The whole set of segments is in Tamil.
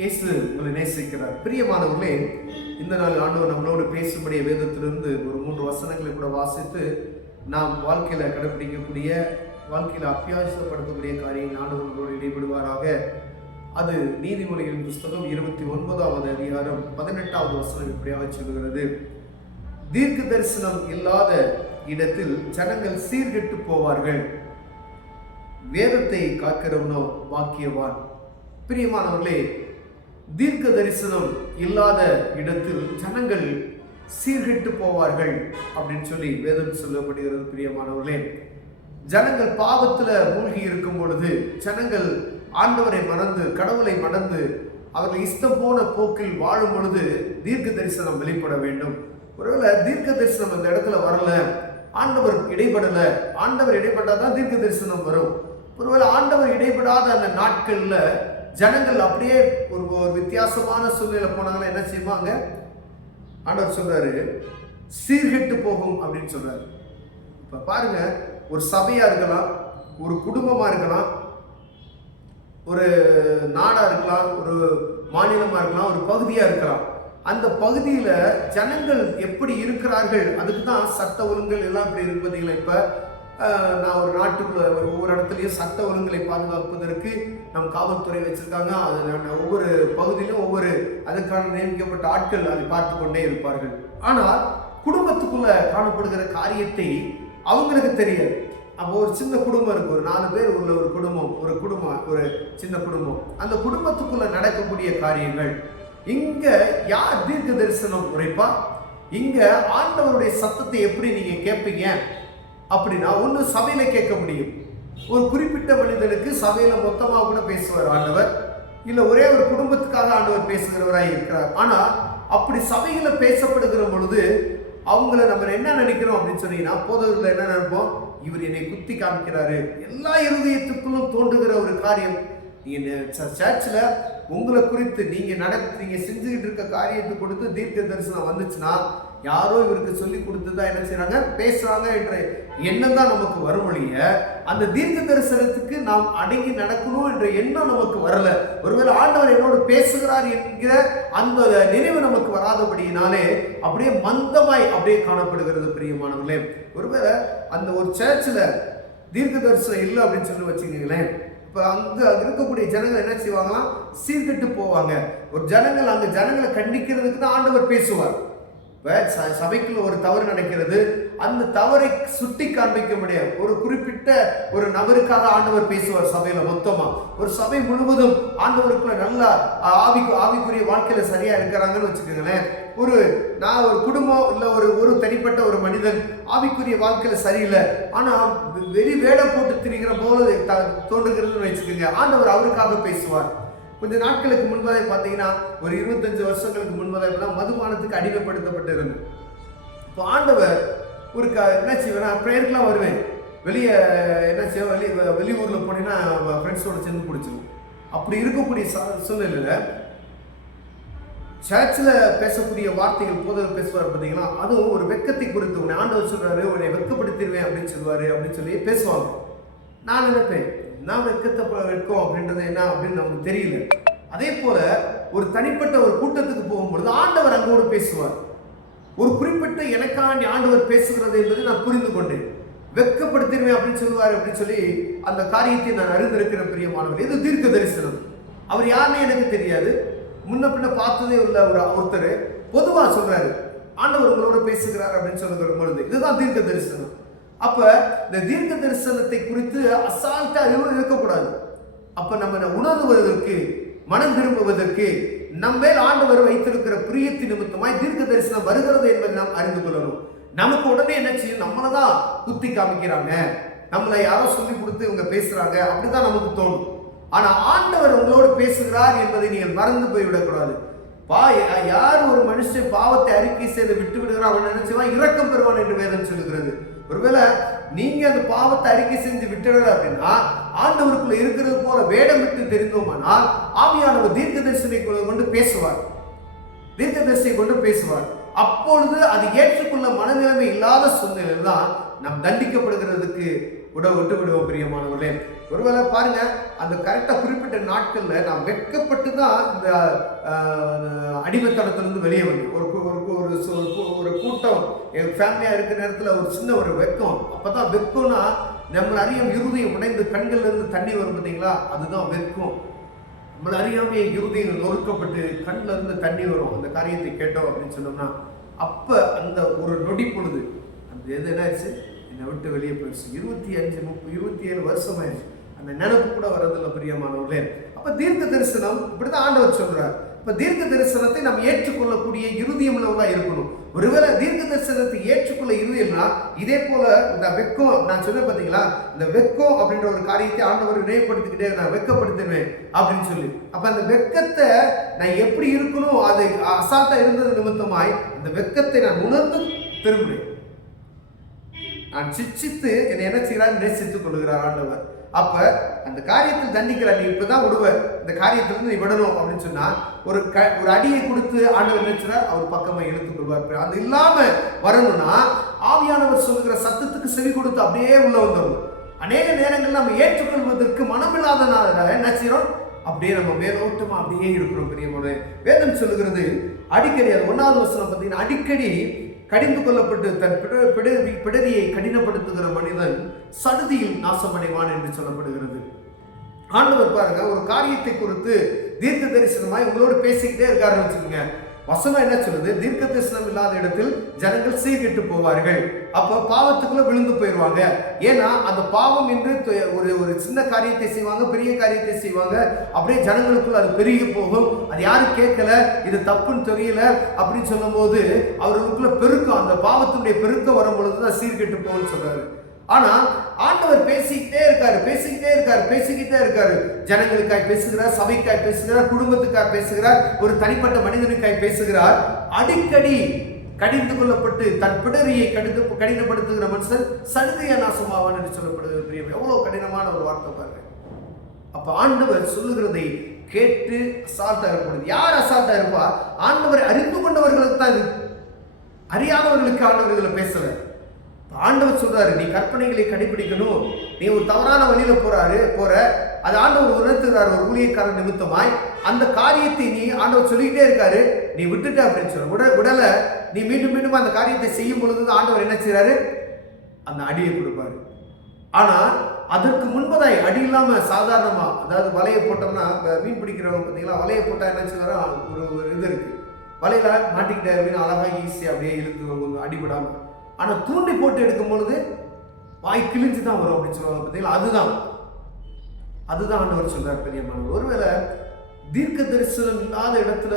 இயேசு உங்களை நேசிக்கிறார். பிரியமானவர்களே, இந்த நாள் ஆண்டவர் நம்மளோடு பேசும்படிய வேதத்திலிருந்து ஒரு 3 வசனங்களை கூட வாசித்து நாம் வாழ்க்கையில கடைபிடிக்கக்கூடிய, வாழ்க்கையில அத்தியாவசியப்படுத்தக்கூடிய காரியங்கள் ஆண்டவர்களோடு இடைபடுவாராக. அது நீதிமொழிகளின் புஸ்தகம் 29வது அதிகாரம் 18வது வசனம் இப்படியாக சொல்கிறது: தீர்க்க தரிசனம் இல்லாத இடத்தில் ஜனங்கள் சீர்கெட்டு போவார்கள், வேதத்தை காக்கிறவனோ பாக்கியவான். பிரியமானவர்களே, தீர்க்க தரிசனம் இல்லாத இடத்தில் ஜனங்கள் சீர்கெட்டு போவார்கள் அப்படின்னு சொல்லி வேதம் சொல்லப்படுகிறது. பிரியமானவர்களே, ஜனங்கள் பாவத்துல மூழ்கி இருக்கும் பொழுது, ஜனங்கள் ஆண்டவரை மறந்து கடவுளை மறந்து அவர்கள் இஷ்டம் போன போக்கில் வாழும் பொழுது தீர்க்க தரிசனம் வெளிப்பட வேண்டும். ஒருவேளை தீர்க்க தரிசனம் அந்த இடத்துல வரல, ஆண்டவர் இடைப்படல, ஆண்டவர் இடைப்பட்டாதான் தீர்க்க தரிசனம் வரும். ஒருவேளை ஆண்டவர் இடைப்படாத அந்த நாட்கள்ல ஜனங்கள் அப்படியே ஒரு வித்தியாசமான சூழ்நிலை போனாங்கன்னா என்ன செய்வாங்க? ஆண்டவர் சொல்றாரு, சீர்கெட்டு போகும் அப்படின்னு சொல்றாரு. இப்ப பாருங்க, ஒரு சபையா இருக்கலாம், ஒரு குடும்பமா இருக்கலாம், ஒரு நாடா இருக்கலாம், ஒரு மாநிலமா இருக்கலாம், ஒரு பகுதியா இருக்கலாம். அந்த பகுதியில ஜனங்கள் எப்படி இருக்கிறார்கள், அதுக்கு தான் சட்ட ஒழுங்குகள் எல்லாம் இப்படி இருப்பதில்லை. இப்ப நான் ஒரு நாட்டுக்குள்ள ஒவ்வொரு இடத்துலையும் சட்ட ஒழுங்குகளை பாதுகாப்பதற்கு நம் காவல்துறை வச்சிருக்காங்க. அது ஒவ்வொரு பகுதியிலும் ஒவ்வொரு அதுக்கான நியமிக்கப்பட்ட ஆட்கள் அதை பார்த்து கொண்டே இருப்பார்கள். ஆனால் குடும்பத்துக்குள்ள காணப்படுகிற காரியத்தை அவங்களுக்கு தெரியாது. அப்போ ஒரு சின்ன குடும்பம் இருக்கு, ஒரு 4 பேர் உள்ள ஒரு குடும்பம், ஒரு சின்ன குடும்பம். அந்த குடும்பத்துக்குள்ள நடக்கக்கூடிய காரியங்கள், இங்க யார் தீர்க்க தரிசனம் உரைப்பா? இங்க ஆண்டவருடைய சத்தத்தை எப்படி நீங்க கேட்பீங்க அப்படின்னா, ஒன்று சபையில கேட்க முடியும். ஒரு குறிப்பிட்ட மனிதனுக்கு சபையில மொத்தமாக கூட பேசுவார் ஆண்டவர், இல்ல ஒரே ஒரு குடும்பத்துக்காக ஆண்டவர் பேசுகிறவராய் இருக்கிறார். ஆனா அப்படி சபையில பேசப்படுகிற பொழுது அவங்கள நம்ம என்ன நினைக்கிறோம் அப்படின்னு சொன்னீங்கன்னா, போதவர்கள் என்ன நினைப்போம்? இவர் என்னை குத்தி காமிக்கிறாரு. எல்லா இருதயத்துக்குள்ளும் தோன்றுகிற ஒரு காரியம், நீங்க சர்ச்சில் உங்களை குறித்து நீங்க செஞ்சுக்கிட்டு இருக்க காரியத்தை கொடுத்து தீர்க்க தரிசனம் வந்துச்சுன்னா, யாரோ இவருக்கு சொல்லி கொடுத்துதான் என்ன செய்யறாங்க, பேசுறாங்க என்ற எண்ணம் தான் நமக்கு வரும் ஒழிய, அந்த தீர்க்க தரிசனத்துக்கு நாம் அடங்கி நடக்கணும் என்ற எண்ணம் நமக்கு வரல. ஒருவேளை ஆண்டவர் என்னோடு பேசுகிறார் என்கிற அந்த நினைவு நமக்கு வராதபடியினாலே அப்படியே மந்தமாய் அப்படியே காணப்படுகிறது. பிரியமானவர்களே, ஒருவேளை அந்த ஒரு சர்ச்சில் தீர்க்க தரிசனம் இல்லை அப்படின்னு சொல்லி வச்சுக்கீங்களேன், இப்போ அங்கே இருக்கக்கூடிய ஜனங்கள் என்ன செய்வாங்களாம்? சீர்கெட்டு போவாங்க. ஒரு ஜனங்கள் அங்கே ஜனங்களை கண்டிக்கிறதுக்கு தான் ஆண்டவர் பேசுவார். சபைக்குள்ள ஒரு தவறு நடக்கிறது, அந்த தவறை சுட்டி காண்பிக்க முடியாது. ஒரு குறிப்பிட்ட ஒரு நபருக்காக ஆண்டவர் பேசுவார் சபையில மொத்தமா. ஒரு சபை முழுவதும் ஆண்டவருக்குள்ள நல்லா ஆவிக்குரிய வாழ்க்கையில சரியா இருக்கிறாங்கன்னு வச்சுக்கோங்களேன். ஒரு குடும்பம் இல்ல ஒரு தனிப்பட்ட ஒரு மனிதன் ஆவிக்குரிய வாழ்க்கையில சரியில்லை, ஆனா வெறி வேடம் போட்டு திரிகிற போல தோன்றுகிறதுன்னு வச்சுக்கோங்க, ஆண்டவர் அவருக்காக பேசுவார். கொஞ்ச நாட்களுக்கு முன்பதாக பார்த்தீங்கன்னா, ஒரு 25 வருஷங்களுக்கு முன்பதாக மதுபானத்துக்கு அடிமைப்படுத்தப்பட்டு இருந்தது. இப்போ ஆண்டவர் ஒரு என்ன செய்வேன்னா, ப்ரேயருக்குலாம் வருவேன், வெளியே என்ன செய்வேன், வெளியூரில் போனீங்கன்னா ஃப்ரெண்ட்ஸோட சேர்ந்து பிடிச்சிருவோம். அப்படி இருக்கக்கூடிய சூழ்நிலையில் சர்ச்சில் பேசக்கூடிய வார்த்தைகள் போதவர் பேசுவார் பார்த்தீங்கன்னா, அதுவும் ஒரு வெட்கத்தை குறித்து உன்னை ஆண்டவர் சொல்றாரு, உன்னை வெட்கப்படுத்திடுவேன் அப்படின்னு சொல்லுவாரு அப்படின்னு சொல்லி பேசுவாங்க. நான் நினைப்பேன், நான் வெட்கம் அப்படின்றது என்ன அப்படின்னு நமக்கு தெரியல. அதே போல ஒரு தனிப்பட்ட ஒரு கூட்டத்துக்கு போகும்பொழுது ஆண்டவர் அங்கோடு பேசுவார். ஒரு குறிப்பிட்ட எனக்காண்டி ஆண்டவர் பேசுகிறது என்பதை நான் புரிந்து கொண்டேன். வெட்கப்படுத்திடுவேன் அப்படின்னு சொல்லுவார் அப்படின்னு சொல்லி அந்த காரியத்தை நான் அறிந்திருக்கிற பிரியமானவர். இது தீர்க்க தரிசனம். அவர் யாருன்னே எனக்கு தெரியாது, முன்ன பின்ன பார்த்ததே உள்ள ஒருத்தர் பொதுவாக சொல்றாரு, ஆண்டவர் உங்களோட பேசுகிறார் அப்படின்னு சொல்லுகிற பொழுது இதுதான் தீர்க்க தரிசனம். அப்ப இந்த தீர்க்க தரிசனத்தை குறித்து அசால்ட்டா இருக்கக்கூடாது. அப்ப நம்ம உணர்வதற்கு, மனம் திரும்புவதற்கு, நம்ம ஆண்டவர் வைத்திருக்கிற பிரியத்தின் நிமித்தமாய் தீர்க்க தரிசனம் வருகிறது என்பதை நாம் அறிந்து கொள்ளணும். நமக்கு உடனே என்ன செய்யும்? நம்மளதான் குத்தி காமிக்கிறாங்க, நம்மளை யாரோ சொல்லி கொடுத்து இவங்க பேசுறாங்க அப்படிதான் நமக்கு தோணும். ஆனா ஆண்டவர் உங்களோடு பேசுகிறார் என்பதை நீங்கள் மறந்து போய்விடக்கூடாது. யார் ஒரு மனுஷன் பாவத்தை அறிக்கை செய்து விட்டு விடுகிறான், அவன் நினைச்சுவான் இரக்கம் பெறுவான் என்று வேதம் சொல்லுகிறது. ஒருவேளை நீங்க அந்த பாவத்தை அறிக்கை செஞ்சு விட்டுற அப்படின்னா, ஆண்டவருக்குள்ள இருக்கிறது போல வேடம் விட்டு தெரிந்தோமானால் ஆவியானவர் தீர்க்க தரிசனை கொண்டு பேசுவார், தீர்க்க தரிசனை கொண்டு பேசுவார். அப்பொழுது அது ஏற்றுக்கொள்ள மனநிலைமை இல்லாத சூழ்நிலையில் தான் நாம் தண்டிக்கப்படுகிறதுக்கு விட்டு விடுவோம் பிரியமானவர்களே. ஒருவேளை பாருங்க, அந்த கரெக்டா குறிப்பிட்ட நாட்கள்ல நான் வெட்கப்பட்டு தான் இந்த அடிமைத்தனத்திலிருந்து வெளியே வந்து ஒரு கூட்டம் என் ஃபேமிலியா இருக்கிற நேரத்துல ஒரு சின்ன ஒரு வெக்கம். அப்பதான் வெக்கம்னா நம்மள அறியாம இருதயம் உடைந்து கண்கள்ல இருந்து தண்ணி வரும் பார்த்தீங்களா, அதுதான் வெக்கம். நம்மள அறியாமே இருதயம் நொறுக்கப்பட்டு கண்ணுல இருந்து தண்ணி வரும் அந்த காரியத்தை கேட்டோம் அப்படின்னு சொன்னோம்னா, அப்ப அந்த ஒரு நொடி பொழுது அந்த எது என்ன ஆயிடுச்சு, என்னை விட்டு வெளியே போயிடுச்சு. 25, 30, 27 வருஷம் ஆயிடுச்சு. அந்த நினைப்பு கூட வரதில்லை பிரியமானவர்களே. அப்ப தீர்க்க தரிசனம் இப்படிதான் ஆண்டவர் சொல்றார். இப்ப தீர்க்க தரிசனத்தை நம்ம ஏற்றுக்கொள்ளக்கூடிய இருதயம் உள்ளவங்களா இருக்கணும். ஒருவேளை தீர்க்க தரிசனத்தை ஏற்றுக்கொள்ள இருதயம்னா இதே போல இந்த வெக்கம், நான் சொன்ன பார்த்தீங்களா, இந்த வெக்கம் அப்படின்ற ஒரு காரியத்தை ஆண்டவர் நினைவுபடுத்திக்கிட்டே நான் வெக்கப்படுத்துவேன் அப்படின்னு சொல்லி. அப்ப அந்த வெக்கத்தை நான் எப்படி இருக்கணும், அது அசால்ட்டா இருந்தது நிமித்தமாய் அந்த வெக்கத்தை நான் உணர்ந்து திரும்பினேன். நான் சிச்சித்து என்னை என்ன செய்யறாரு, நேசித்துக் கொள்கிறார் ஆண்டவர். அப்ப அந்த காரியத்தில் தண்டிக்கிறார். நீ இப்பதான் விடுவ, இந்த காரியத்திலிருந்து நீ விடணும் அப்படின்னு சொன்னா ஒரு அடியை கொடுத்து ஆண்டவர் நினைச்சார், அவர் பக்கமா இழுத்துக் கொள்வார். அது இல்லாம வரணும்னா ஆவியானவர் சொல்லுகிற சத்தத்துக்கு செவி கொடுத்து அப்படியே உள்ள வந்துடும். அநேக நேரங்கள் நம்ம ஏற்றுக்கொள்வதற்கு மனமில்லாதனால என்ன செய்யறோம், அப்படியே நம்ம மேலோட்டமா அப்படியே இருக்கிறோம். பெரியவனே, வேதம் சொல்லுகிறது அடிக்கடி, அது 1வது வசனம் பார்த்தீங்கன்னா, அடிக்கடி கடிந்து கொள்ளப்பட்டு தன் பிடரியை கடினப்படுத்துகிற மனிதன் சடுதியில் நாசமடைவான் என்று சொல்லப்படுகிறது. ஆண்டவர் பாருங்க, ஒரு காரியத்தை குறித்து தீர்க்க தரிசனமாய் உங்களோடு பேசிக்கிட்டே இருக்காருன்னு வச்சுக்கோங்க. வசனம் என்ன சொல்லுது, தீர்க்க தரிசனம் இல்லாத இடத்தில் ஜனங்கள் சீர்கெட்டு போவார்கள். அப்ப பாவத்துக்குள்ள விழுந்து போயிடுவாங்க. ஏன்னா அந்த பாவம் என்று ஒரு சின்ன காரியத்தை செய்வாங்க, பெரிய காரியத்தை செய்வாங்க, அப்படியே ஜனங்களுக்குள்ள அது பெருகி போகும். அது யாரும் கேட்கல, இது தப்புன்னு தெரியல அப்படின்னு சொல்லும் போது அவர்களுக்குள்ள பெருக்கம், அந்த பாவத்தினுடைய பெருக்கம் வரும் பொழுதுதான் சீர்கெட்டு போகும்னு சொல்றாரு. ஆனா ஆண்டவர் பேசிக்கிட்டே இருக்காரு. ஜனங்களுக்காய் பேசுகிறார், சபைக்காய் பேசுகிறார், குடும்பத்துக்காய் பேசுகிறார், ஒரு தனிப்பட்ட மனிதனுக்காய் பேசுகிறார். அடிக்கடி கடிந்து கொள்ளப்பட்டு தன் பிடரியை கடினப்படுத்துகிற மனுஷன் சடுதியா நாசமாவான் என்று சொல்லப்படுகிறது. எவ்வளவு கடினமான ஒரு வார்த்தை பாருங்க. அப்ப ஆண்டவர் சொல்லுகிறதை கேட்டு அசால்ட்டா இருக்கப்படுது. யார் அசால்ட்டா இருப்பா? ஆண்டவரை அறிந்து கொண்டவர்களுக்கு தான் இது. அறியாதவர்களுக்கு ஆண்டவர் இதுல பேசல. ஆண்டவர் சொல்றாரு, நீ கற்பனைகளை கடைபிடிக்கணும், நீ ஒரு தவறான வழியில போற, அது ஆண்டவர் உணர்த்துகிறார். ஒரு ஊழியக்காரன் நிமித்தமாய் அந்த காரியத்தை நீ ஆண்டவர் சொல்லிக்கிட்டே இருக்காரு, நீ விட்டுட்ட அப்படின்னு சொல்ற விடல, நீ மீண்டும் அந்த காரியத்தை செய்யும் பொழுது ஆண்டவர் என்ன செய்யறாரு, அந்த அடியை கொடுப்பாரு. ஆனா அதற்கு முன்பதாய் அடி இல்லாம சாதாரணமா, அதாவது வலையை போட்டோம்னா, மீன் பிடிக்கிறவங்க பார்த்தீங்களா, வலையை போட்டா என்ன செய்வாரா, ஒரு இது இருக்கு, வலையில மாட்டிக்கிட்ட மீன் அழகா ஈஸியா அப்படியே இழுத்து அடிபடாம. ஆனா தூண்டி போட்டு எடுக்கும் பொழுது வாய் கிழிஞ்சு தான் வரும் அப்படின்னு சொல்லுவாங்க பார்த்தீங்களா. அதுதான் ஆண்டவர் சொல்றார் பெரியம்மானவர். ஒருவேளை தீர்க்க தரிசனம் இல்லாத இடத்துல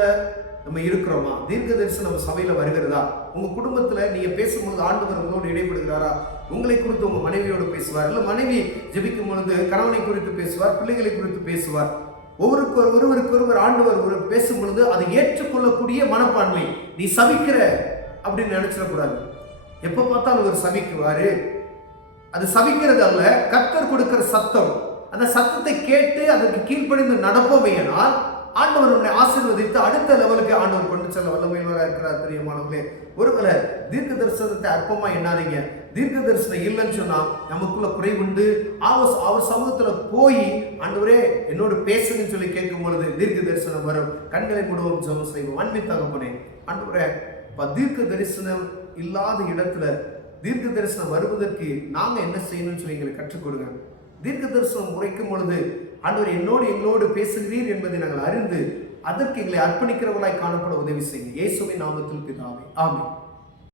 நம்ம இருக்கிறோமா? தீர்க்க தரிசனம் நம்ம சபையில வருகிறதா? உங்க குடும்பத்துல நீங்க பேசும்பொழுது ஆண்டவர் உங்களோடு இடைப்படுகிறாரா? உங்களை குறித்து உங்க மனைவியோடு பேசுவார், இல்ல மனைவி ஜெபிக்கும் பொழுது கணவனை குறித்து பேசுவார், பிள்ளைகளை குறித்து பேசுவார். ஒருவருக்கு ஆண்டவர் பேசும் பொழுது அதை ஏற்றுக்கொள்ளக்கூடிய மனப்பான்மை. நீ சபிக்கிற அப்படின்னு நினைச்சிடக்கூடாது. எப்ப பார்த்தாலும் ஒரு சபிக்குவாரு. அது சபிக்கிறது அல்ல, கர்த்தர் கொடுக்கிற சத்தம். அந்த சத்தத்தை கேட்டு அதற்கு கீழ்ப்படிந்து நடப்போமையினால் ஆண்டவர் உன்னை ஆசீர்வதித்து அடுத்த லெவலுக்கு ஆண்டவர் கொண்டு செல்ல வல்லமையுள்ளவராக இருக்கிறார். பிரியமானவர்களே, ஒருவேளை தீர்க்க தரிசனத்தை அற்பமா எண்ணாதீங்க. தீர்க்க தரிசனம் இல்லைன்னு சொன்னா நமக்குள்ள குறைவுண்டு. அவர் சமூகத்துல போய் ஆண்டவரே என்னோடு பேசுன்னு சொல்லி கேட்கும் பொழுது தீர்க்க தரிசனம் வரும். கண்களை மூடுவோம், ஜெபம் செய்வோம். அன்பை தகப்பனே, ஆண்டவரே, தீர்க்க தரிசனம் இல்லாத இடத்துல தீர்க்க தரிசனம் வருவதற்கு நாங்க என்ன செய்யணும்னு சொல்லி எங்களுக்கு கற்றுக் கொடுங்க. தீர்க்க தரிசனம் உரைக்கும் பொழுது ஆண்டவர் எங்களோடு பேசுகிறீர் என்பதை நாங்கள் அறிந்து அதற்கு எங்களை அர்ப்பணிக்கிறவர்களாய் காணப்பட உதவி செய்யுங்க. இயேசுவின் நாமத்தில் பிதாவே, ஆமென்.